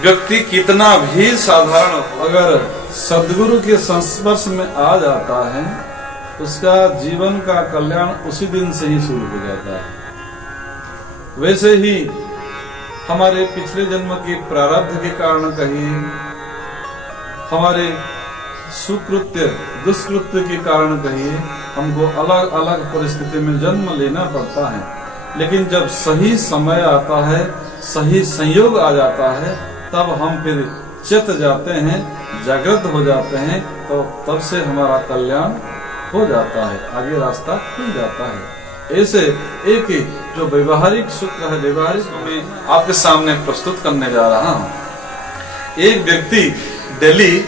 व्यक्ति कितना भी साधारण अगर सदगुरु के संस्पर्श में आ जाता है, उसका जीवन का कल्याण उसी दिन से ही शुरू हो जाता है। वैसे ही हमारे पिछले जन्म के प्रारब्ध के कारण कहिए, हमारे सुकृत्य दुष्कृत्य के कारण कहिए, हमको अलग अलग परिस्थिति में जन्म लेना पड़ता है। लेकिन जब सही समय आता है, सही संयोग आ जाता है, तब हम फिर चेत जाते हैं, जागृत हो जाते हैं, तो तब से हमारा कल्याण हो जाता है, आगे रास्ता खुल जाता है। ऐसे एक जो व्यवहारिक सूत्र है, व्यवहारिक में आपके सामने प्रस्तुत करने जा रहा हूँ। एक व्यक्ति दिल्ली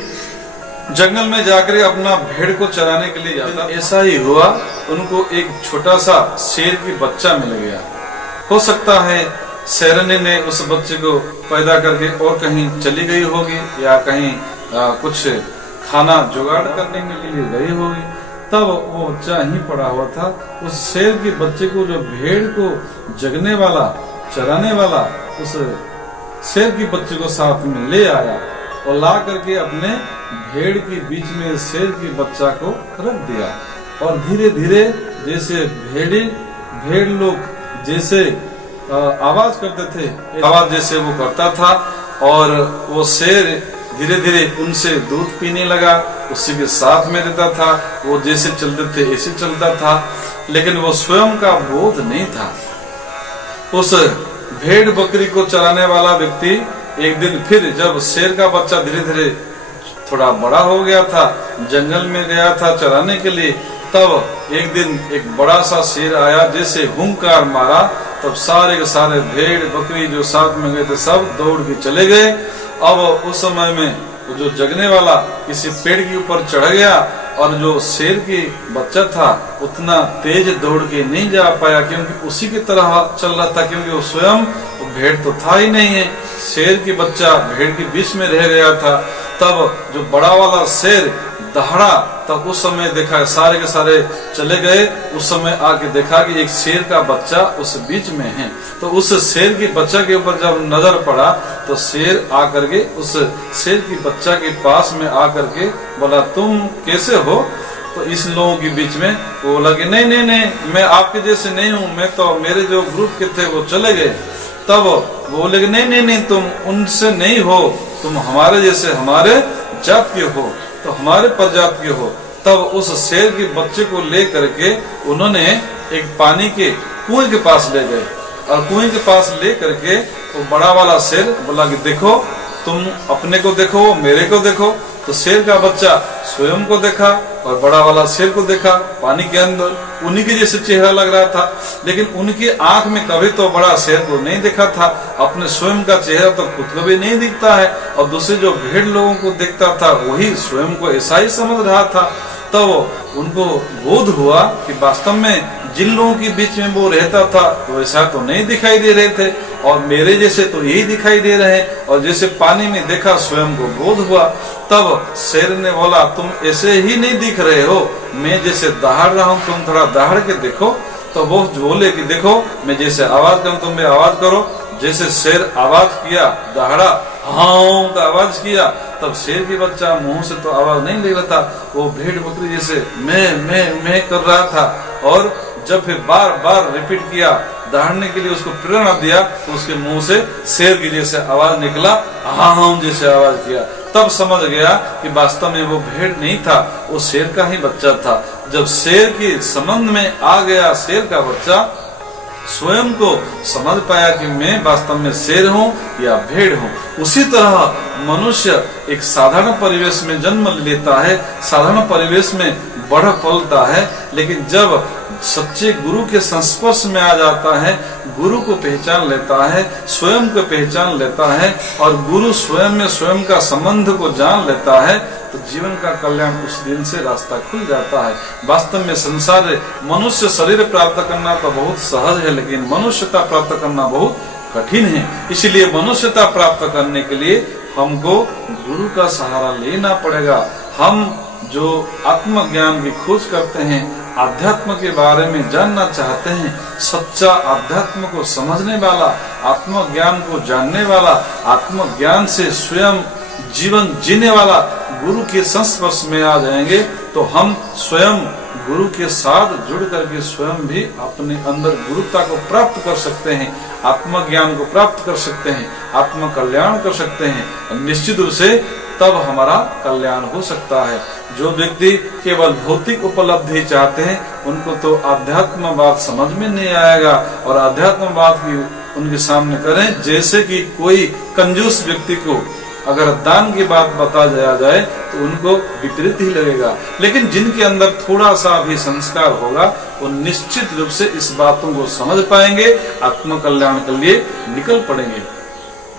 जंगल में जाकर अपना भेड़ को चराने के लिए जाता। ऐसा ही हुआ, उनको एक छोटा सा शेर की बच्चा मिल गया। हो सकता है शेरनी ने उस बच्चे को पैदा करके और कहीं चली गई होगी, या कहीं कुछ खाना जुगाड़ करने के लिए गई होगी। तब वो बच्चा ही पड़ा हुआ था। उस शेर के बच्चे को, जो भेड़ को जगने वाला, चराने वाला, उस शेर के बच्चे को साथ में ले आया और ला करके अपने भेड़ के बीच में शेर के बच्चा को रख दिया। और धीरे धीरे जैसे भेड़ लोग जैसे आवाज करते थे, आवाज जैसे वो करता था, और वो शेर धीरे धीरे उनसे दूध पीने लगा, उसी के साथ में रहता था। वो जैसे चलते थे ऐसे चलता था, लेकिन वो स्वयं का बोध नहीं था। उस भेड़ बकरी को चराने वाला व्यक्ति एक दिन फिर, जब शेर का बच्चा धीरे धीरे थोड़ा बड़ा हो गया था, जंगल में गया था चराने के लिए, तब एक दिन एक बड़ा सा शेर आया, जैसे हुंकार मारा, तब सारे के सारे भेड़ बकरी जो साथ में गए थे सब दौड़ के चले गए। अब उस समय में जो जगने वाला किसी पेड़ के ऊपर चढ़ गया, और जो शेर की बच्चा था उतना तेज दौड़ के नहीं जा पाया, क्योंकि उसी की तरह चल रहा था, क्योंकि वो स्वयं भेड़ तो था ही नहीं है। शेर की बच्चा भेड़ के बीच में रह गया था। तब जो बड़ा वाला शेर दहाड़ा, तब उस समय देखा सारे के सारे चले गए। उस समय आके देखा कि एक शेर का बच्चा उस बीच में है। तो उस शेर के बच्चा के ऊपर जब नजर पड़ा, तो शेर आकर के उस शेर की बच्चा के पास में आकर के बोला, तुम कैसे हो? तो इस लोगों के बीच में वो बोला कि नहीं नहीं नहीं, मैं आपके जैसे नहीं हूँ, मैं तो मेरे जो ग्रुप के थे वो चले गए। तब वो बोले कि नहीं नहीं नहीं, तुम उनसे नहीं हो, तुम हमारे जैसे, हमारे जात के हो, तो हमारे प्रजात के हो। तब उस शेर के बच्चे को ले करके उन्होंने एक पानी के कुएं के पास ले गए, और कुएं के पास ले करके वो बड़ा वाला शेर बोला कि देखो, तुम अपने को देखो, मेरे को देखो। तो शेर का बच्चा स्वयं को देखा और बड़ा वाला शेर को देखा पानी के अंदर, उन्हीं के जैसे चेहरा लग रहा था। लेकिन उनकी आंख में कभी तो बड़ा शेर को नहीं देखा था, अपने स्वयं का चेहरा तो खुद को भी नहीं दिखता है, और दूसरे जो भेड़ लोगों को देखता था वही स्वयं को ऐसा ही समझ रहा था। तब उनको बोध हुआ कि वास्तव में जिन लोगों के बीच में वो रहता था तो ऐसा तो नहीं दिखाई दे रहे थे, और मेरे जैसे तो यही दिखाई दे रहे हैं। और जैसे पानी में देखा, स्वयं को बोध हुआ। तब शेर ने बोला, तुम ऐसे ही नहीं दिख रहे हो, मैं जैसे दहाड़ रहा हूँ, तुम थोड़ा दहाड़ के देखो। तो वो बोले कि देखो, मैं जैसे आवाज करूँ तुम भी आवाज करो। जैसे शेर आवाज किया, दहाड़ा, हाँ का आवाज किया, तब शेर की बच्चा मुंह से तो आवाज नहीं ले रहा था, वो भेड़ बकरी जैसे मैं कर रहा था। और जब फिर बार बार रिपीट किया, दहाड़ने के लिए उसको प्रेरणा दिया, तो उसके मुंह से शेर की जैसे आवाज निकला, हाँ हाँ जैसे आवाज किया। तब समझ गया कि वास्तव में वो भेड़ नहीं था, वो शेर का ही बच्चा था। जब शेर के संबंध में आ गया शेर का बच्चा, स्वयं को समझ पाया कि मैं वास्तव में शेर हूँ या भेड़ हूँ। उसी तरह मनुष्य एक साधारण परिवेश में जन्म लेता है, साधारण परिवेश में बढ़ पलता है, लेकिन जब सच्चे गुरु के संस्पर्श में आ जाता है, गुरु को पहचान लेता है, स्वयं को पहचान लेता है, और गुरु स्वयं में स्वयं का संबंध को जान लेता है, तो जीवन का कल्याण उस दिन से रास्ता खुल जाता है। वास्तव में संसार, मनुष्य शरीर प्राप्त करना तो बहुत सहज है, लेकिन मनुष्यता प्राप्त करना बहुत कठिन है। इसलिए मनुष्यता प्राप्त करने के लिए हमको गुरु का सहारा लेना पड़ेगा। हम जो आत्मज्ञान की खोज करते हैं, आध्यात्म के बारे में जानना चाहते हैं, सच्चा आध्यात्म को समझने वाला, आत्मज्ञान को जानने वाला, आत्मज्ञान से स्वयं जीवन जीने वाला गुरु के संस्पर्श में आ जाएंगे तो हम स्वयं गुरु के साथ जुड़ करके स्वयं भी अपने अंदर गुरुता को प्राप्त कर सकते हैं, आत्मज्ञान को प्राप्त कर सकते हैं, आत्म कल्याण कर सकते हैं। निश्चित रूप से तब हमारा कल्याण हो सकता है। जो व्यक्ति केवल भौतिक उपलब्धि चाहते हैं उनको तो आध्यात्मवाद समझ में नहीं आएगा, और आध्यात्मवाद की उनके सामने करें जैसे कि कोई कंजूस व्यक्ति को अगर दान की बात बता जाए तो उनको विपरीत ही लगेगा। लेकिन जिनके अंदर थोड़ा सा भी संस्कार होगा वो निश्चित रूप से इस बातों को समझ पाएंगे, आत्म कल्याण के लिए निकल पड़ेंगे।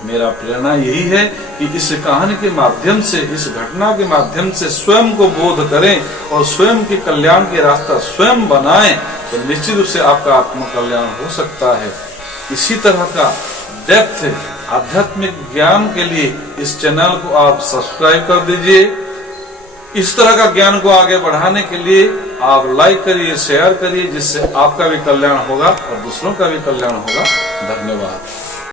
मेरा प्रेरणा यही है कि इस कहानी के माध्यम से, इस घटना के माध्यम से स्वयं को बोध करें और स्वयं के कल्याण के रास्ता स्वयं बनाएं तो निश्चित रूप से आपका आत्म कल्याण हो सकता है। इसी तरह का डेप्थ आध्यात्मिक ज्ञान के लिए इस चैनल को आप सब्सक्राइब कर दीजिए। इस तरह का ज्ञान को आगे बढ़ाने के लिए आप लाइक करिए, शेयर करिए, जिससे आपका भी कल्याण होगा और दूसरों का भी कल्याण होगा। धन्यवाद।